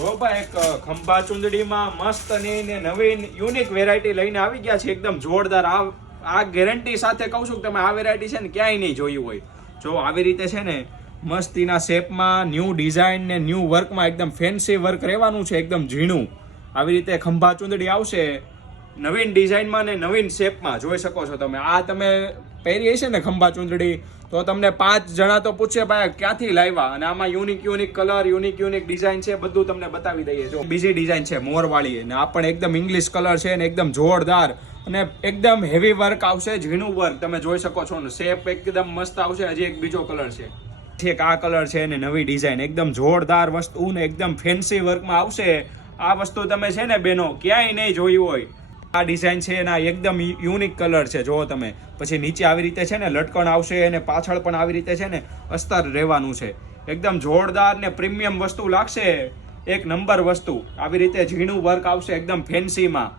જો ભાઈ એક ખંભા ચુંદડીમાં મસ્ત ને નવીન યુનિક વેરાયટી લઈને આવી ગયા છે, એકદમ જોરદાર. આ ગેરંટી સાથે કહું છું કે તમે આ વેરાયટી છે ને ક્યાંય નહીં જોયું હોય. જો આવી રીતે છે ને મસ્તીના શેપમાં ન્યૂ ડિઝાઇન ને ન્યૂ વર્કમાં એકદમ ફેન્સી વર્ક રહેવાનું છે, એકદમ ઝીણું. આવી રીતે ખંભા ચુંદડી આવશે નવીન ડિઝાઇનમાં ને નવીન શેપમાં. જોઈ શકો છો તમે. આ તમે પહેરી હશે ને ખંભા ચુંદડી તો તમને 5 જણા તો પૂછશે ભાઈ ક્યાંથી લાવ્યા, અને આમાં યુનિક કલર યુનિક ડિઝાઇન છે, બધું તમને બતાવી દઈએ. જો બીજી ડિઝાઇન છે મોરવાળી, અને આ પણ એકદમ ઇંગ્લિશ કલર છે ને એકદમ જોરદાર અને એકદમ હેવી વર્ક આવશે, ઝીણું વર્ક તમે જોઈ શકો છો ને શેપ એકદમ મસ્ત આવશે. હજી એક બીજો કલર છે, એક આ કલર છે ને નવી ડિઝાઇન એકદમ જોરદાર વસ્તુ ને એકદમ ફેન્સી વર્કમાં આવશે. આ વસ્તુ તમે છે ને બેનો ક્યાંય નહીં જોયું હોય. આ ડિઝાઇન છે એના એકદમ યુનિક કલર છે, જો તમે. પછી નીચે આવી રીતે છે ને લટકણ આવશે અને પાછળ પણ આવી રીતે છે ને અસ્તર રહેવાનું છે. એકદમ જોરદાર ને પ્રીમિયમ વસ્તુ લાગશે, એક નંબર વસ્તુ. આવી રીતે ઝીણું વર્ક આવશે એકદમ ફેન્સીમાં.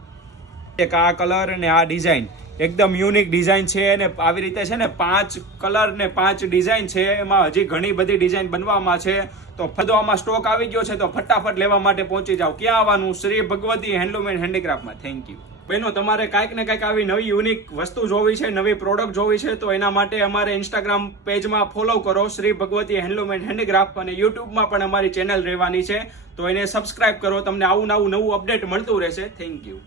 એક આ કલર અને આ ડિઝાઇન એકદમ યુનિક ડિઝાઇન છે, અને આવી રીતે છે ને 5 કલર ને 5 ડિઝાઇન છે. એમાં હજી ઘણી બધી ડિઝાઇન બનવામાં છે. તો ફદવામાં સ્ટોક આવી ગયો છે, તો ફટાફટ લેવા માટે પહોંચી જાઓ. ક્યાં આવવાનું? શ્રી ભગવતી હેન્ડલૂમ એન્ડ હેન્ડીક્રાફ્ટમાં. Thank you. બહેનો, તમારે કાંઈક ને કાંઈક આવી નવી યુનિક વસ્તુ જોવી છે, નવી પ્રોડક્ટ જોવી છે, તો એના માટે અમારે ઇન્સ્ટાગ્રામ પેજમાં ફોલો કરો, Shri Bhagwati handloom and handicraft. અને યુટ્યુબમાં પણ અમારી ચેનલ રહેવાની છે, તો એને સબસ્ક્રાઇબ કરો. તમને આવું નવું અપડેટ મળતું રહેશે. Thank you.